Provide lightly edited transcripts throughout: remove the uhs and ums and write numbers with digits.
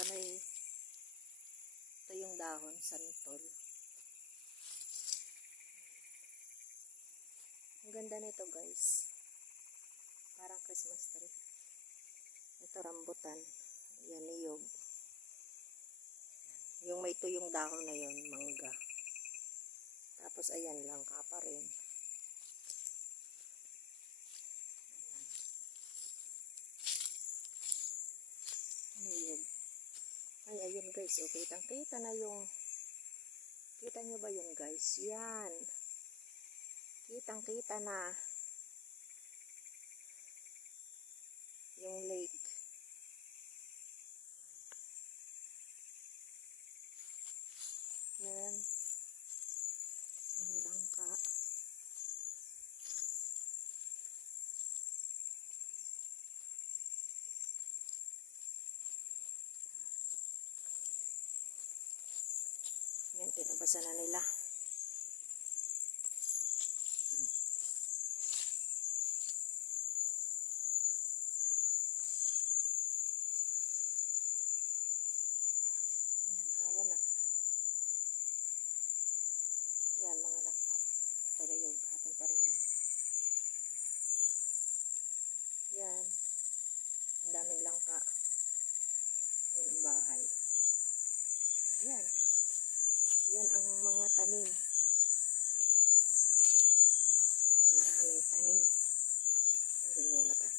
sa may ito yung dahon, santol. Ang ganda nito guys. Parang Christmas tree. Ito rambutan. Yan niyog. Yung may tuyong dahon na yun, mangga. Tapos ayan lang pa rin. Niyog. Ay, ayun guys. O, kitang-kita na yung kita nyo ba yun guys? Yan. Kitang-kita na yung lake. Yan. Ang langka. Yan, tinubasan na nila. Yan, mga langka. Ito na yung atin pa rin yan. Yan. Ang daming langka. Yan ang bahay. Ayan. Yan ang mga tanim. Maraming tanim. Sabi muna tayo.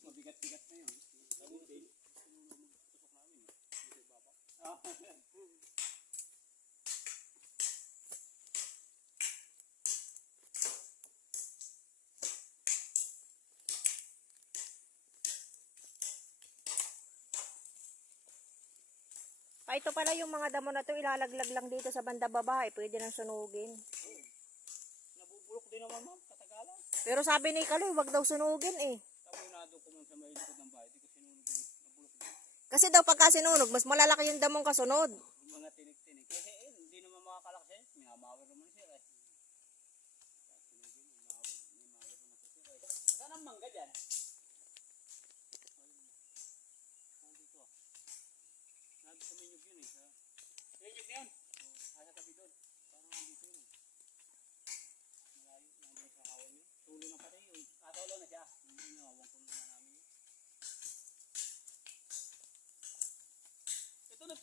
Mabigat-bigat na yun. Sabutin. Tusok namin. Dito baba. Ito pala yung mga damo na to, ilalaglag lang dito sa banda baba. Pwede nang sunugin. Nabubulok din naman ma'am, katagalan. Pero sabi ni Kaloy, wag daw sunugin eh. Tabunado ko man sa may likod ng bahay. Di ko sinunog eh. Nabulok din. Kasi daw pagka sinunog, mas malalaki yung damong kasunod. Mga tinik-tinik. Kasi hindi naman makakalaki. Minamawir naman siya eh. Saan ang mangga dyan? Nandito. Nandito sa minyog yun eh. Minyog na yun? Sa tabi doon. Parang nandito yun eh.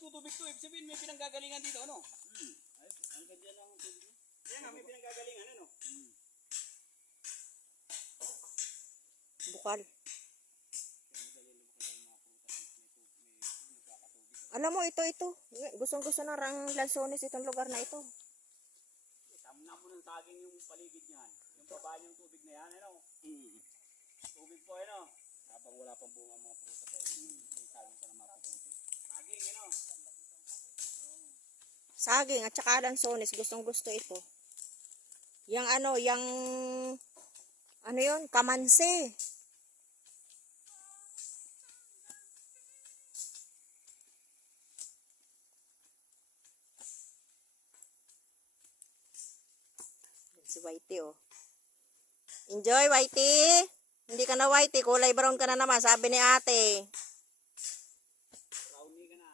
nagtutubig to. Ibig sabihin, may pinanggagalingan dito, ano? Ay, ang ganda lang ang tubig. Kaya nga, may pinanggagalingan, ano? Bukal. Alam mo, ito. Gustong-gusto ng Lanzones itong lugar na ito. Tamna mo ng saging yung paligid niyan. Yung baba niyang tubig na yan, ano? Tubig po, ano? Habang wala pang bunga mga prutas ay may saging pa na mapuputi. Saging, ano? Saging at saka Lanzones, gustong-gusto ito. Ano yun? Kamansi. Si Whitey, oh. Enjoy, Whitey. Hindi ka na Whitey, kulay brown ka na naman, sabi ni ate. Brownie ka na.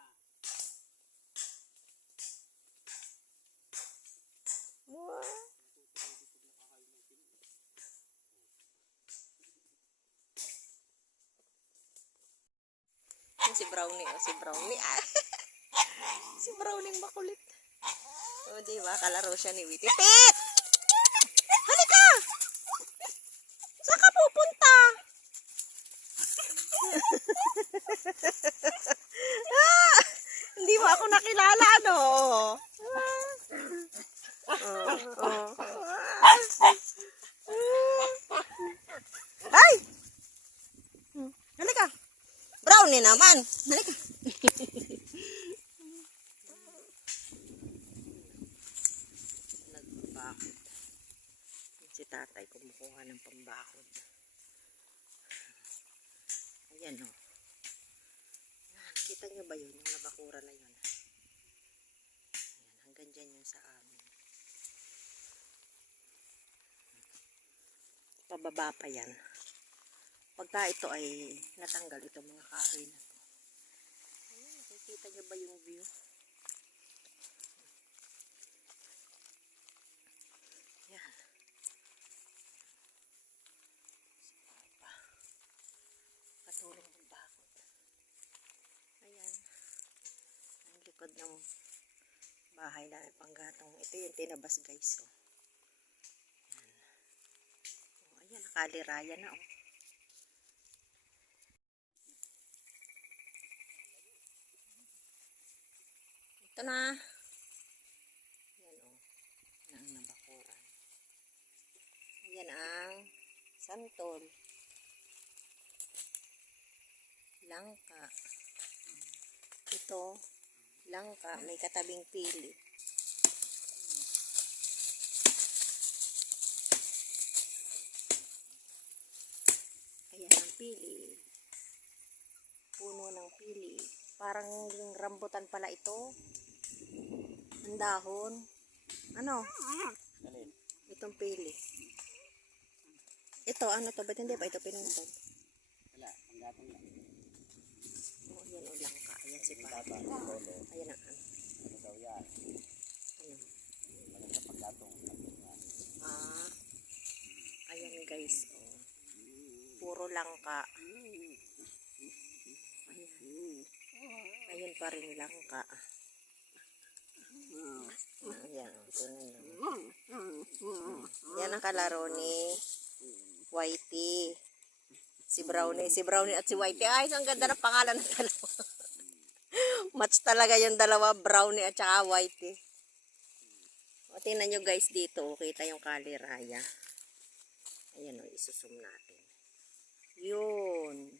Si Brownie, oh, si Brownie. Si Brownie makulit. O, diba? Kalaro siya ni Whitey. Pit! Halika! Saan ka pupunta? Hindi mo ako nakilala, ano? Ay! Halika! Brownie naman! Halika! Nagbakod. Si tatay kumukuha ng pambakod. Ayan, o. Kita nyo ba yun? Yung nabakura na yun. Ayan, hanggang dyan yun sa amin. Pababa pa yan. Pagka ito ay natanggal, ito mga kahoy na to. Ayan, nakikita nyo ba yung view? Ayan. Si Papa. Katulong magbakod. Ayan. Ang likod ng bahay namin panggatong. Ito yung tinabas, guys. Oh. Ayan, nakaliraya na, oh. Ito na. Ayan, oh. Yan ang nabakuran. Ayan ang santol. Langka. Ito, langka. May katabing pili. Ayan ang pili. Puno ng pili. Parang rambutan pala ito. Ang dahon. Ano? Alin? Itong pili. Ito, ano to? Ba't hindi pa ito pinuntan? Wala, ang gatong lang. Oh, ayan o langka. Ayan si Yung Papa. tata, yung lolo. Ayan ang ano. Ano daw yan? Ano? Maganda paggatong. Ah. Ayan guys. Oh. Puro langka. Ayan. Ayan pa rin langka. Ayan. Tunan nyo. Yan ang kalaro ni Whitey. Si Brownie at si Whitey. Ay, ang ganda ng pangalan ng dalawa. Match talaga yung dalawa, Brownie at saka Whitey. O, tingnan nyo guys dito. Kita yung kaliraya. Ayan o, isusum natin. Yun.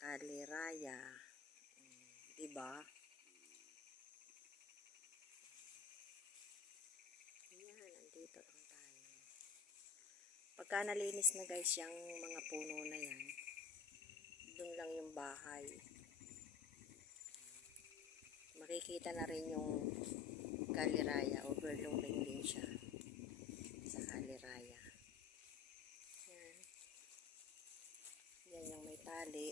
Kaliraya. Diba? Ayan, nandito lang tayo. Pagka nalinis na guys yung mga puno na yan, dun lang yung bahay. Makikita na rin yung kaliraya. Overlooking din siya sa kaliraya. Yan. Yan yung may tali.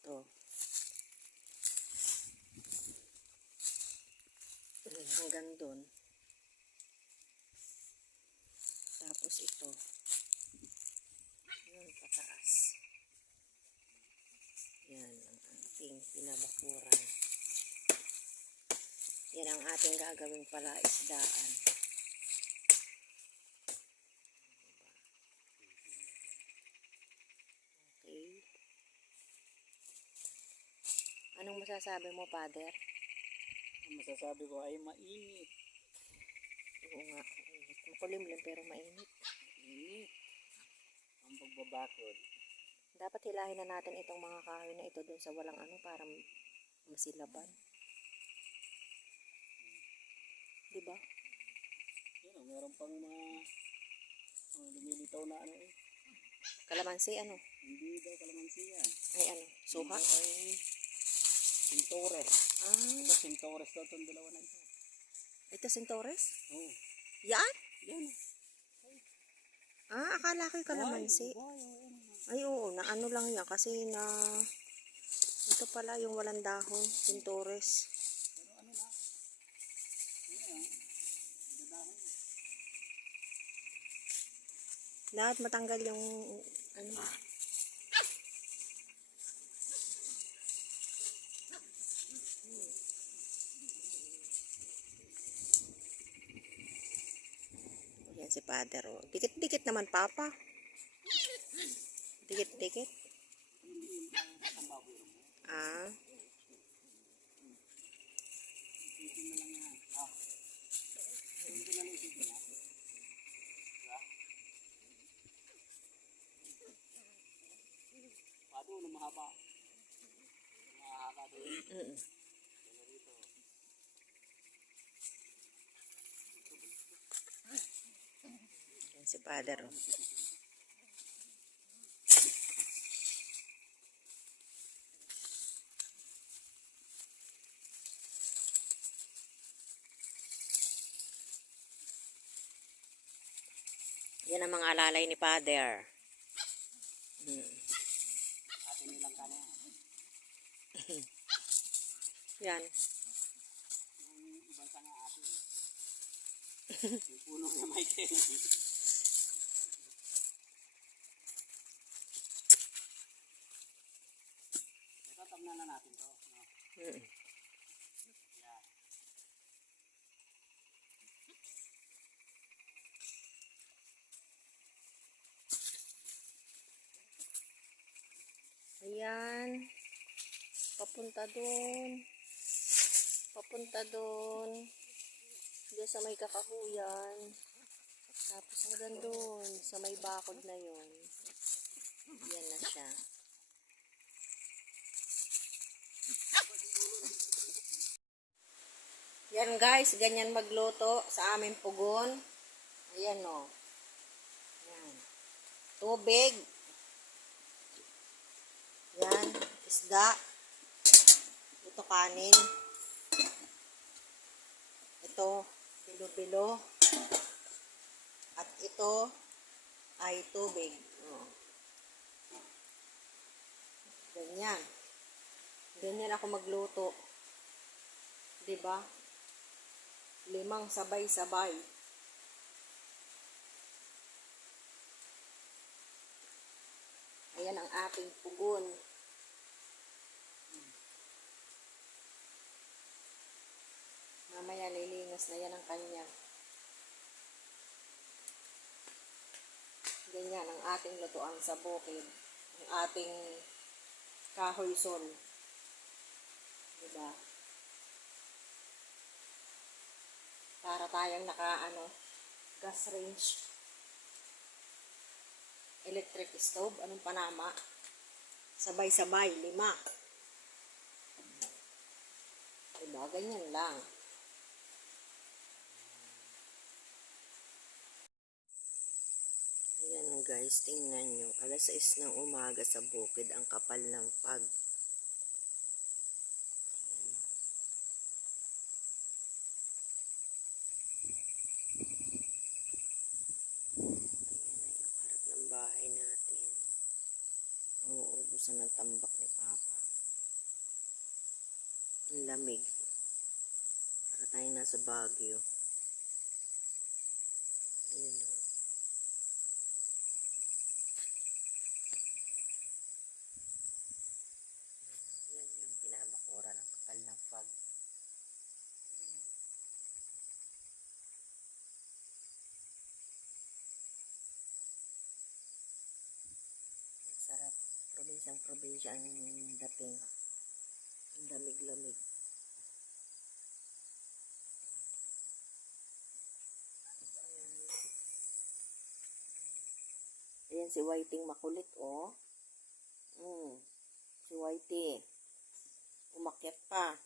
Ito. Hanggang dun. Tapos ito. Yun, pataas. Yan ang ating pinabakuran. Yan ang ating gagawing palaisdaan. Okay. Anong masasabi mo, Father? Ang masasabi ko ay mainit. Oo nga, mainit. Makulimlim pero mainit. Init. Ang pagbabakod. Dapat hilahin na natin itong mga kahoy na ito dun sa walang ano para masilaban. Diba? Yan o, meron pang mga lumilitaw na ano eh. Kalamansi ano? Hindi daw kalamansi yan. Ay ano? Suha? Ito ay Sintores. Ah, Ito Sintores daw itong dalawa na ito. ito Sintores? Oo. Yan? Yan. Ah, akala ko yung kalamansi. Ay oo, na ano lang yan kasi na ito pala yung walang dahon, Sintores. Pero ano na? Yan. Dadahon na. Lahat matanggal yung ano. Yan si Father oh. Dikit-dikit naman Papa. Dikit-dikit. Ah. Isipin na lang yan. Isipin na lang isipin na. Diba? Pato na mahaba. Mahaba doon. Mm. Dala rito. Yan si Father oh. Yan ang mga alalay ni Father. Atin nilang kanya. Yan. Yung ibang sanga atin. Yung puno na may kaya. Ito, tabnan na natin to. No? Mm. Yan. Ayan. Papunta doon. Papunta doon. Diyan sa may kakahuyan. Tapos hanggang doon. Sa may bakod na yon. Yan na siya. Yan guys. Ganyan magluto sa aming pugon. Ayan o. Yan. Tubig. Yan. Isda. Ito kanin. Ito bilo-bilo. At ito ay tubig. Oh. Ganyan. Ganyan ako magluto. 'Di ba? 5 sabay-sabay. Ayan ang ating pugon. Mamaya lilingas na yan ang kanya. Ganyan ang ating lutuan sa bukid. Ang ating kahoy sol. Diba? Para tayong gas range. Electric stove. Anong panama? Sabay-sabay, 5. Diba? Ganyan lang. Ayan guys, tingnan nyo. 6:00 ng umaga sa bukid, ang kapal ng fog. Harap ng bahay natin. Uubusan ng tambak ni Papa. Ang lamig. Para tayong nasa Baguio. Ayan o. probinsya ang dating. Ang lamig-lamig. Ayan si Whiting makulit, oh. Si Whitey. Umakyat pa.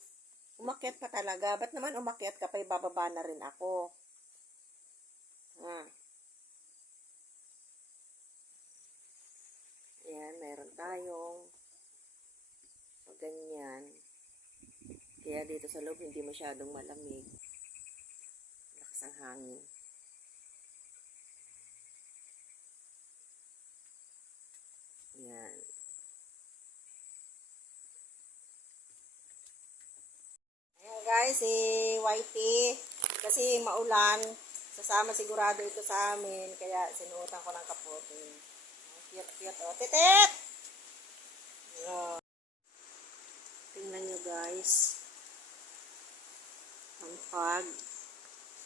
Umakyat pa talaga. Ba't naman umakyat ka pa? Ibababa na rin ako. Ayan, meron tayong ganyan. Kaya dito sa loob hindi masyadong malamig. Lakas ang hangin. Ayan. Ayan guys, si Whitey. Kasi maulan. Sasama sigurado ito sa amin. Kaya sinuotan ko ng kapote. Cute, oh. Titit! Oh. Tingnan nyo guys. Ang fog.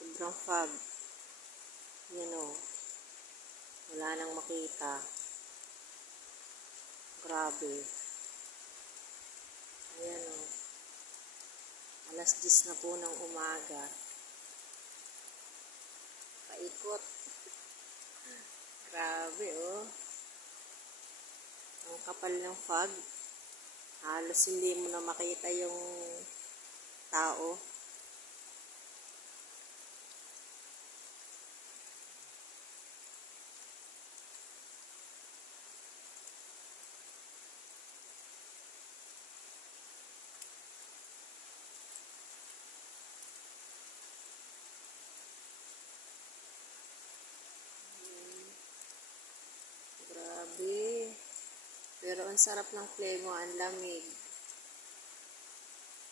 Sobrang fog. Yan o. Wala nang makita. Grabe. Ayan o. Alas 10 na po ng umaga. Paikot. Grabe oh. Ang kapal ng fog. Halos hindi mo na makita yung tao. Grabe. Pero ang sarap ng plemo, ang lamig.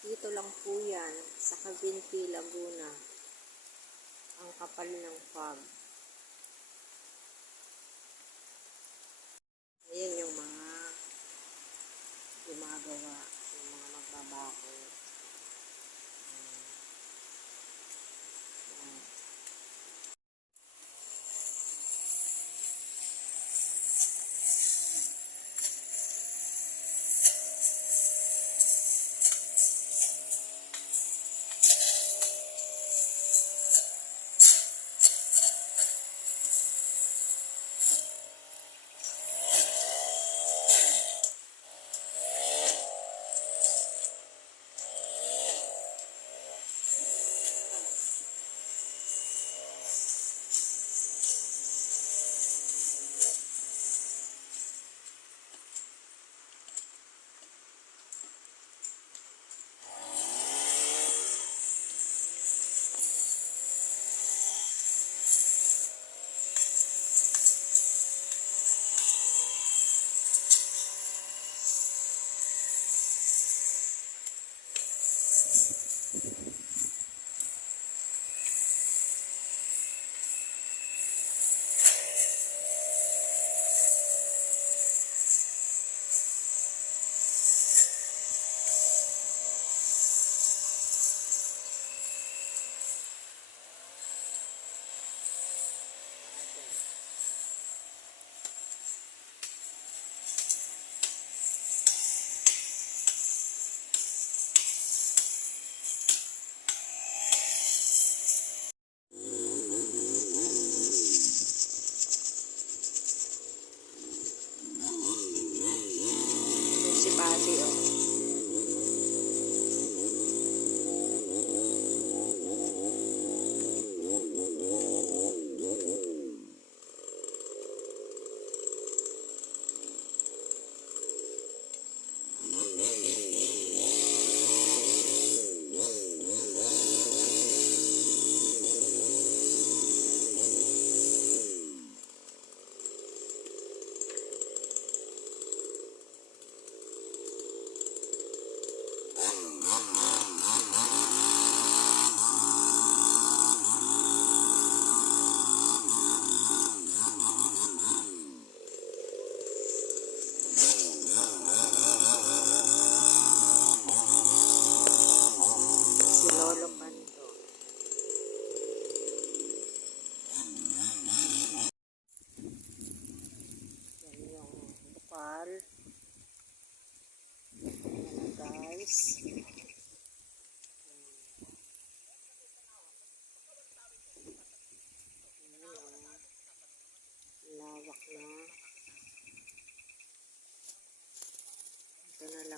Dito lang po yan, sa Cavinti, Laguna. Ang kapal ng fog. Ayan yung mga gumagawa, yung mga magbabako.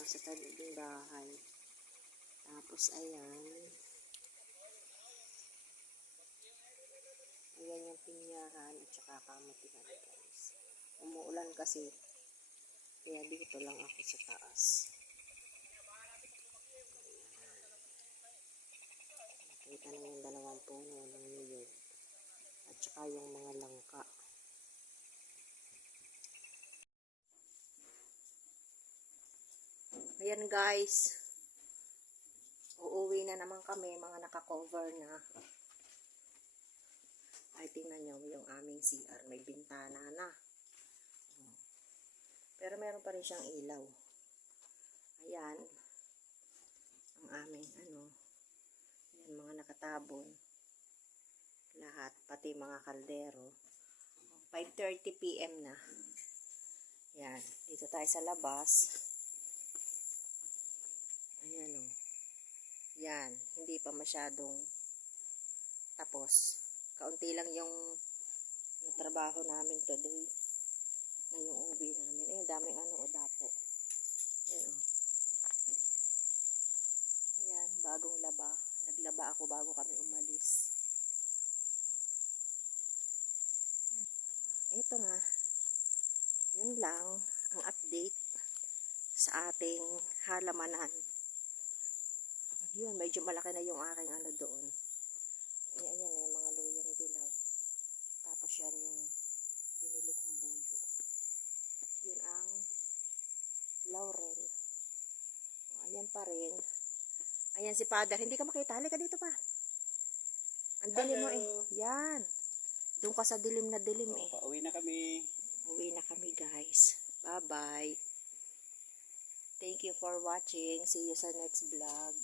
sa tabing bahay. Tapos, ayan. Ayan yung pinyahan at saka kamutihan, guys. Umuulan kasi. Kaya dito lang ako sa taas. Nakita na yung dalawang puno ng niyog. At saka yung mga langka. Ayan guys. Uuwi na naman kami. Mga naka-cover na. Ay, tingnan nyo yung aming CR. May bintana na. Pero meron pa rin siyang ilaw. Ayan. Ang aming Ayan, mga nakatabon. Lahat. Pati mga kaldero. 5:30 PM na. Ayan. Dito tayo sa labas. Ayan o. Yan. Hindi pa masyadong tapos. Kaunti lang yung trabaho namin today. Ngayong uwi namin. Ayun, daming dapo. Ayan o. Ayan, bagong laba. Naglaba ako bago kami umalis. Ito na. Yan lang ang update sa ating halamanan. Yun, medyo malaki na yung aking doon. Ayan, yung mga luyang dilaw. Tapos yan yung binili kong buyo. Yun ang laurel. Ayan pa rin. Ayan si Father. Hindi ka makita. Halika dito pa. Ang dilim mo eh. Yan. Doon ka sa dilim na dilim eh. Pauwi na kami. Uwi na kami guys. Bye-bye. Thank you for watching. See you sa next vlog.